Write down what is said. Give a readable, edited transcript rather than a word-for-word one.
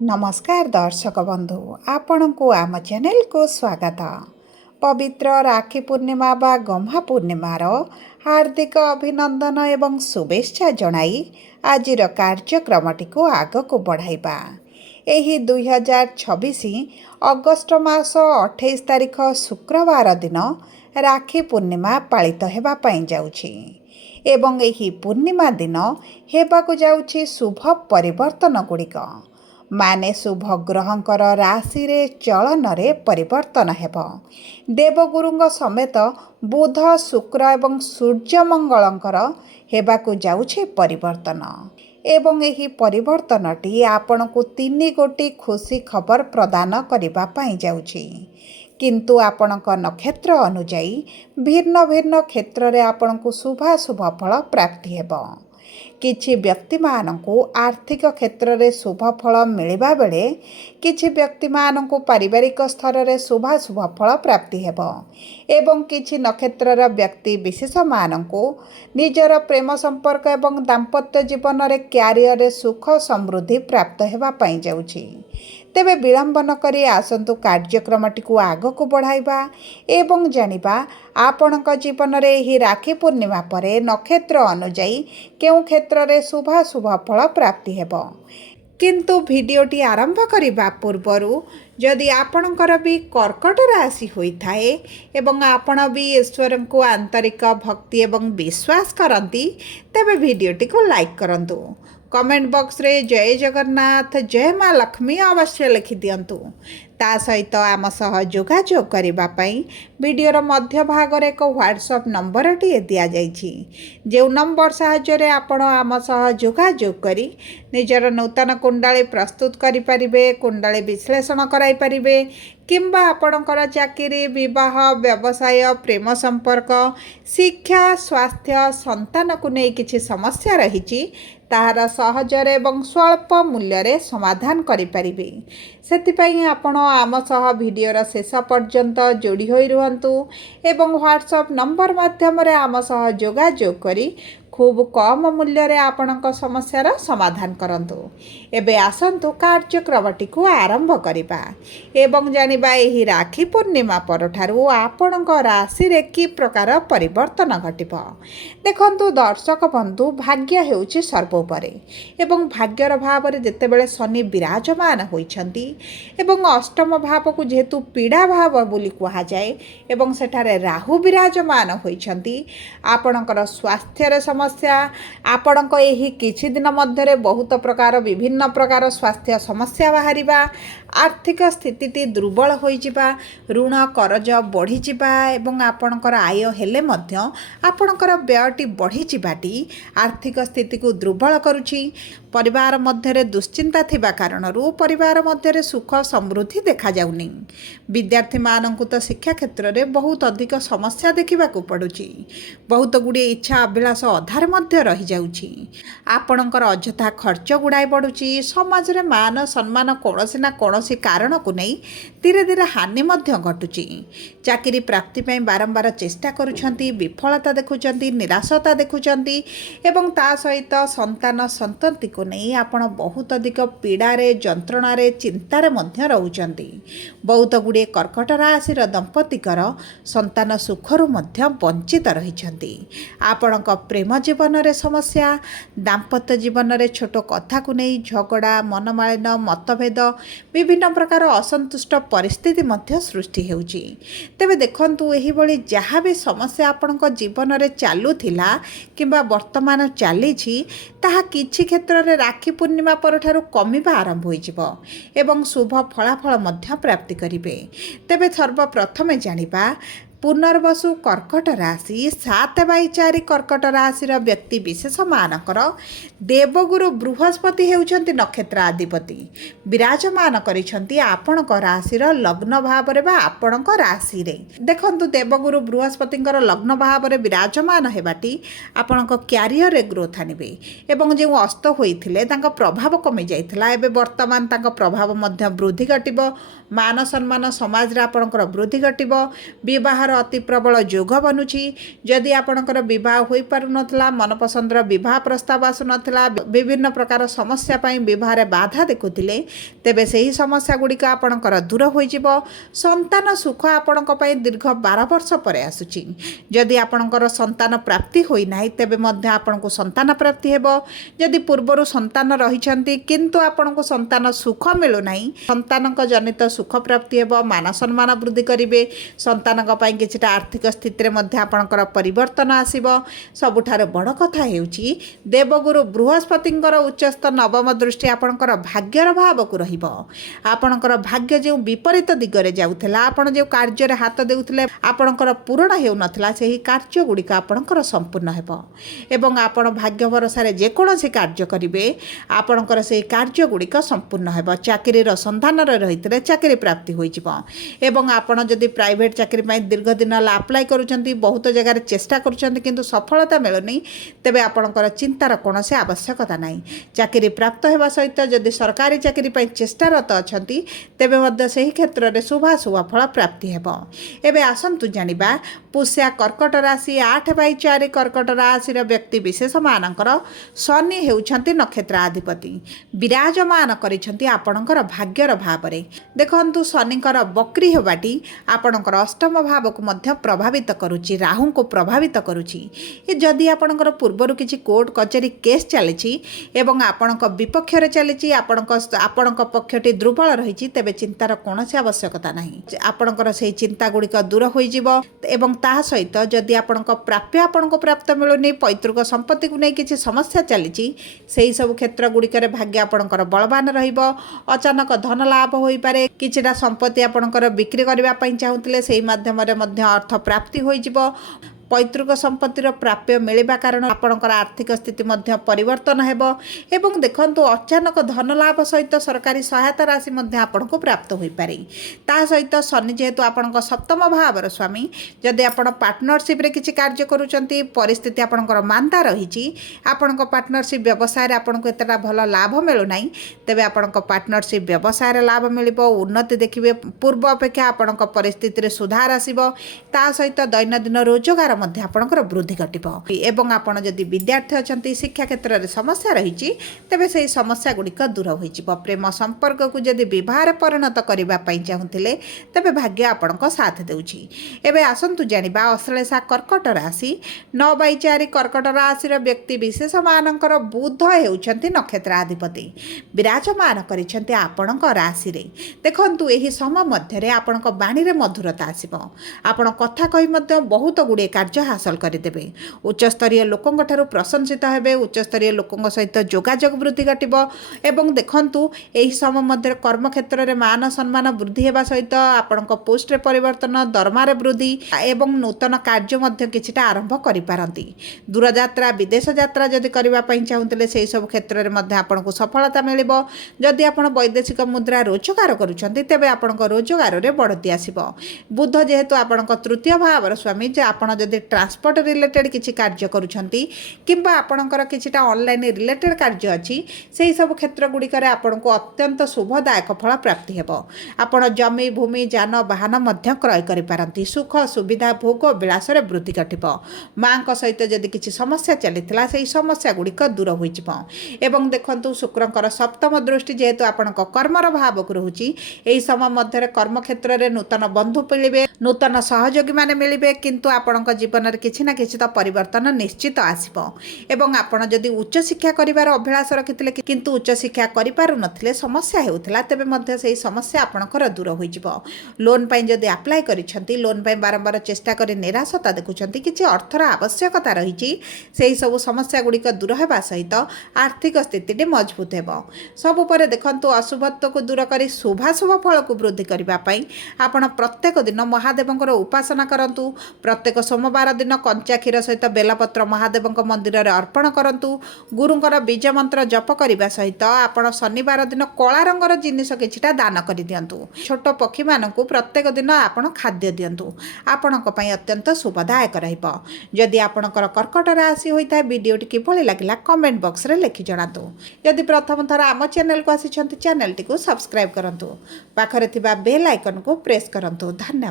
नमस्कार दर्शक बंधु आपण को आम चैनल को स्वागत। पवित्र राखी पूर्णिमा बा गम्हा पूर्णिमार हार्दिक अभिनंदन एवं शुभेच्छा जणाई आजिर कार्यक्रमटी को आग को बढ़ाइबा। एही 2026 अगस्ट मास 28 तारिख शुक्रवार दिन राखी पूर्णिमा पालित हेबा पई जाउछि एवं एही पूर्णिमा दिन हेबाकु जाउछि शुभ परिवर्तन गुड़िक माने शुभ ग्रहंकर राशि रे चलन रे परिवर्तन हेब। देवगुरुंग समेत बुध शुक्र एवं सूर्य मंगलंकर हेबाकु जाउछि परिवर्तन एवं एही परिवर्तनटी आपनकु 3 गोटी खुशी खबर प्रदान करिबा पई जाउछि। किंतु आपणक नक्षत्र अनुजाई भिन्न भिन्न क्षेत्र रे आपनकु शुभ फल प्राप्ति हेब। किछि व्यक्ति मानकु आर्थिक क्षेत्र रे शुभ फल मिलिबा बेले किछि व्यक्ति मानकु पारिवारिक स्तर रे शुभ फल प्राप्ति हेब एवं किछि नक्षत्र रा व्यक्ति विशेष मानकु निजर प्रेम संपर्क एवं दाम्पत्य जीवन रे क्यारियर रे सुख समृद्धि प्राप्त हेबा पई जाउछि। तेबे विलंब न करी आसंतु कार्यक्रमटी को आग को बढ़ाइबा एवं जानिबा आपणक जीवन रे ही राखी पूर्णिमा परे नक्षत्र अनुजाई केउ क्षेत्र रे शुभ फल प्राप्ति हेब। किंतु वीडियोटी आरंभ करिबा पूर्वरु जदि आपणकर भी कर्कट राशि होइथाए एवं आपण भी ईश्वर को आंतरिक भक्ति एवं विश्वास करंती तेबे वीडियोटी को लाइक करंतु। कमेंट बॉक्स रे जय जगन्नाथ जय माँ लक्ष्मी अवश्य लिखि दियंतु। ता सहित आम सह जोगाजोग करिबा पई वीडियोर मध्य भाग रे एक व्हाट्सएप नंबर टी दिया जाइछि। जे नंबर साहाय्य रे आपण आम सह जोगाजोग करी निजर नूतन कुंडली प्रस्तुत करि परिबे, कुंडली विश्लेषण कराई परिबे किंबा आपणकर चाकरी विवाह व्यवसाय प्रेम संपर्क शिक्षा स्वास्थ्य संतान को नहीं किछि समस्या रहिछि ताहार सहजरे एवं स्वल्प मूल्य रे समाधान करि परिबे। सेतिपई आपण आम सह वीडियोर शेष पर्यंत जोड़ी होई रुहंतु एवं व्हाट्सएप नंबर माध्यम रे आम सह जोगाजोग करी खूब कम मूल्य रे आपणक समस्यार समाधान करंतु। एबे आसंतु कार्यक्रमटी को आरंभ करिबा एवं जानिबा एही राखी पूर्णिमा परठारु आपणक राशि रे की प्रकार परिवर्तन घटिबो। देखंतु दर्शक बंधु भाग्य हेउची सर्वोपरि एवं भाग्यर भाव रे जेतेबेले शनि विराजमान होइछंती एवं अष्टम भाव को जेहेतु पीड़ा भाव बोली कहा जाए एवं सेठारे राहु विराजमान होइछंती आपणकर स्वास्थ्य रे समस्या आपणक एही किछि दिन मध्यरे बहुत प्रकार विभिन्न प्रकार स्वास्थ्य समस्या बाहरिबा आर्थिक स्थिति दुर्बल होइजिबा ऋण करज बढ़ी जिबा एवं आपणकर आय हेले मध्य आपणकर व्ययटी बढ़ी जिबाटी आर्थिक स्थिति को दुर्बल करुछि। परिवार मध्यरे दुश्चिंता थिबा कारणरू परिवार मध्यरे सुख समृद्धि देखा जाउनी। विद्यार्थी मानंकु तो शिक्षा क्षेत्र रे बहुत अधिक समस्या देखिबा को पडुछि। बहुत गुडी इच्छा अभिलाष अधार मध्य रही जाउछि। आपणकर अजथा खर्च गुडाई पडुछि। समाज रे मान सम्मान कोनोसी ना कोनोसी कारण को नहीं धीरे धीरे हानि मध्य घटुछि। चाकरी प्राप्ति पई बारंबार चेष्टा करूछंती विफलता देखुछंती निराशता देखुछंती एवं ता सहित संतान संतति को नहीं आपण बहुत अधिक पीड़ा रे जंत्रणा रे चिंता रे मध्य रहउछंती। बहुत गुडी कर्कट राशिर दंपतिकर संतान सुखरु मध्य वंचित रहिछंती। आपणक प्रेम जीवन रे समस्या दाम्पत्य जीवन रे छोट कथा को नहीं झगड़ा मनमालिन मतभेद विभिन्न प्रकार असंतुष्ट परिस्थिति मध्य सृष्टि हेउची। तेबे देखंतु एही बळी जहाँ भी समस्या आपणक जीवन रे चालुथिला किंबा वर्तमान चलीछि ताहा किछि क्षेत्र रे राखी पूर्णिमा परठारु कमिबा आरंभ होइजिबो एवं शुभ फलाफल मध्य प्राप्ति करिवे। तेबे सर्वप्रथमे जानिबा पुनर्वसु कर्कट राशि 7/4 कर्कट राशि व्यक्ति विशेष मानकर देवगुरु बृहस्पति हेउछंती नक्षत्र अधिपति विराजमान करिछंती आपणक राशि लग्न भाव रे बा आपणक राशि रे। देखंतु देवगुरु बृहस्पतिंकर लग्न भाव रे विराजमान हेबाटी आपणक क्यारियर रे ग्रोथ आनिबे एवं जे अस्त होइथिले तांका प्रभाव कमी जाइथिला एबे वर्तमान तांका प्रभाव मध्य वृद्धि घटिबो। मान सम्मान समाज रे आपणकर वृद्धि घटिबो। विवाह विवाहर अति प्रबल जोग बनुची। जदि आपणकर विवाह हो पारु नथला, मनपसंदर विवाह प्रस्ताव आसु नथला, विभिन्न प्रकार समस्या पई विवाह बाधा देखुथिले, तेबे सेही समस्या गुड़िक आपणकर दूर होइजिबो। संतान सुख आपणक पई दीर्घ 12 वर्ष परे आसुची। जदि आपणकर संतान प्राप्ति होई नाही तेबे मध्य आपणको संतान प्राप्ति हेबो। जदि पूर्वरु संतान रहिछंती किंतु आपणको संतान सुख मिलु नाही, संतानक जनित सुख प्राप्ति हेबो। मान सम्मान वृद्धि करिवे। संतानक पई किछटा आर्थिक स्थिति रे मध्य आपणकर परिवर्तन आसीबो। सबुठार बड़ कथा हेउची देवगुरु बृहस्पतिंकर उच्चस्थ नवम दृष्टि आपणकर भाग्यर भाव को रहिबो। आपणकर भाग्य जे विपरीत दिगरे जाउथला, आपण जे कार्य रे हाथ देउथले आपणकर पूर्ण हेउ नथला, सेही कार्य गुड़िक आपणकर संपूर्ण हेबो। एवं आपण भाग्य भरोसा रे जे कोनोसी कार्य करिवे आपणकर सेही कार्य गुड़िक संपूर्ण हेबो। चाकरी रो संधान रे रहितले चाकरी प्राप्ति होई जिवो। एवं आपण जदि प्राइवेट चाकरी पई दीर्घ दिन अप्लाई करूचंती, बहुत जगह रे चेष्टा करूचंती किंतु सफलता मिलुनी, तेबे आपणकर चिंतार कोनोसी आवश्यकता नाही। चाकरी प्राप्त हेबा सहित जदि सरकारी चाकरी पई चेष्टारत अछंती तेबे मध्य सेही क्षेत्र रे शुभ फल प्राप्ति हेबो। एबे आसंतु जानिबा पुष्या कर्कट राशि 8/4 कर्कट राशि व्यक्ति विशेष मानकर शनि हेउछंती नक्षत्राधिपति, विराजमान करिछंती आपणकर भाग्यर भाव रे। देखंतु शनिकर बक्री हेबाटी आपणकर अष्टम भाव को मध्य प्रभावित करूची, राहु को प्रभावित करूची। ए जदि आपणकर पूर्वरु किछि कोर्ट कचेरी केस चलिछि एवं आपणक विपक्ष रे चलिछि, आपणक पक्षटी दुर्बल रहिछि, तेबे चिंतार कोनोसी आवश्यकता नाही। आपणकर सेही चिंता गुड़िक दूर होई जिवो। एवं ता सहित जदि आपणक प्राप्य आपणको प्राप्त मिलुनी, पैतृक संपत्ति को नै किछि समस्या चलिछि, सेही सब क्षेत्र गुड़िकर भाग्य आपणकर बलवान रहिबो। अचानक धन लाभ होई पारे, किछिटा संपत्ति आपणकर बिक्री करबा पई चाहुतले सेही माध्यम रे मध्य अर्थ प्राप्ति होई जिवो। पैतृक संपत्तिर प्राप्य मिलवा कारण आपणकर आर्थिक स्थिति मध्य परिवर्तन हेबो। एवं देखंतु अचानक धन लाभ सहित सरकारी सहायता राशि मध्य आपणको प्राप्त होई पारे। ता सहित शनि जेहेतु आपणक सप्तम भावर स्वामी, जदि आपण पार्टनरशिप रे किछि कार्य करूचंती, परिस्थिति आपणकर मांदा रहिछि, आपणक पार्टनरशिप व्यवसाय रे आपणको एतटा भल लाभ मिलु नाही, तेबे आपणक पार्टनरशिप व्यवसाय रे लाभ मिलिबो, उन्नति देखिबे। पूर्व अपेक्षा आपणक परिस्थिति रे सुधार आसीबो। ता सहित दैनंदिन रोजगार मध्य आपणकर वृद्धि घटिबो। एवं आपण जदि विद्यार्थी अछंती, शिक्षा क्षेत्र रे समस्या रहिछि, तेबे सेही समस्या गुड़िक दूर होई जिवो। प्रेम संपर्क को जदि विवाह परिणत करबा पई चाहुथिले, तेबे भाग्य आपणक साथ देउछि। एबे आसंतु जानिबा अश्लेषा कर्कट राशि 9/4 कर्कट राशि व्यक्ति विशेष मानकर बुध हेउछंती नक्षत्राधिपति, विराजमान करिछंती आपणक राशि रे। देखंतु एही समय मध्य रे आपणक बाणी रे मधुरता आसीबो। आपण कथा कहि मध्य बहुत गुडे कार्य हासिल करदेवे। उच्चस्तरीय लोकों ठारू प्रशंसित हेबे, उच्चस्तरीय लोकों सहित जोगाजोग वृद्धि घटिबो। एवं देखंतु एही समय मध्य कर्म क्षेत्र रे मान सम्मान वृद्धि हेबा सहित आपणक पोस्ट रे परिवर्तन, दरमा रे वृद्धि एवं नूतन कार्य मध्य किछिटा आरंभ करि पारंती। दूर यात्रा, विदेश यात्रा जदि करबा पई चाहुतले सेही सब क्षेत्र रे मध्य आपणको सफलता मिलिबो। जदि आपण वैदेशिक मुद्रा रोजगार करूछंती, तेबे आपणक रोजगार रे बढ़ती आसीबो। बुध जेहेतु आपणक तृतीय भावर स्वामी, जे आपण जदि ट्रांसपोर्ट रिलेटेड किसी कार्य करुछंती किंबा आपणकर किछिटा ऑनलाइन रिलेटेड कार्य अछि, सेही सब क्षेत्र गुड़िकर आपणको अत्यंत शुभदायक फल प्राप्ति हेबो। आपण जमी भूमि जान वाहन मध्य क्रय करि पारंती। सुख सुविधा भोग विलास रे वृद्धि घटिबो। मां को सहित जदि किछि समस्या चलिथिला, सेही समस्या गुड़िक दूर होई जिवो। एवं देखंतु शुक्रंकर सप्तम दृष्टि जेहेतु आपणको कर्मर भाव को रहुची, एही समय मध्य कर्म क्षेत्र रे नूतन बंधु मिलिबे, नूतन सहयोगी माने मिलिबे, किंतु आपणको जीवन रे किछि ना किछि तो परिवर्तन निश्चित आसीबो। एवं आपण जदि उच्च शिक्षा करिवार अभिलाष रखिथिले किंतु उच्च शिक्षा करि पारु नथिले, समस्या हेउथिला, तेबे मध्य सेही समस्या आपणकर दूर होई जिवो। लोन पई जदि अप्लाई करिसंती, लोन पई बारंबार चेष्टा करि निराशता देखुचंती, किछि अर्थर आवश्यकता रहिछि, सेही सब समस्या गुड़िक दूर हेबा सहित आर्थिक स्थिति मजबूत हेबो। सब परे देखंतु अशुभत्व को दूर करी शुभाशुभ फल को वृद्धि करिबा पई आपण प्रत्येक दिन महादेवंकर उपासना करंतु। प्रत्येक सोमवार दिन कंचा क्षीर सहित बेलपत्र महादेव मंदिर में अर्पण करंतु। गुरुंकर बीज मंत्र जप करने सहित आपण शनिवार दिन कला रंगर जिनिस किछिटा दान कर दियंतु। छोट पक्षी मानकु प्रत्येक दिन आपण खाद्य दियंतु, आपणक पई अत्यंत शुभदायक रहिबो। जदि आपणकर कर्कट राशि होइता वीडियोटी किभଳି लागिला कमेंट बॉक्स रे लिखि जणातु। यदि प्रथम थर आम चैनल को आसी चैनल टी को सब्सक्राइब करंतु, पाखरे थिबा बेल आइकन को प्रेस करंतु। धन्यवाद।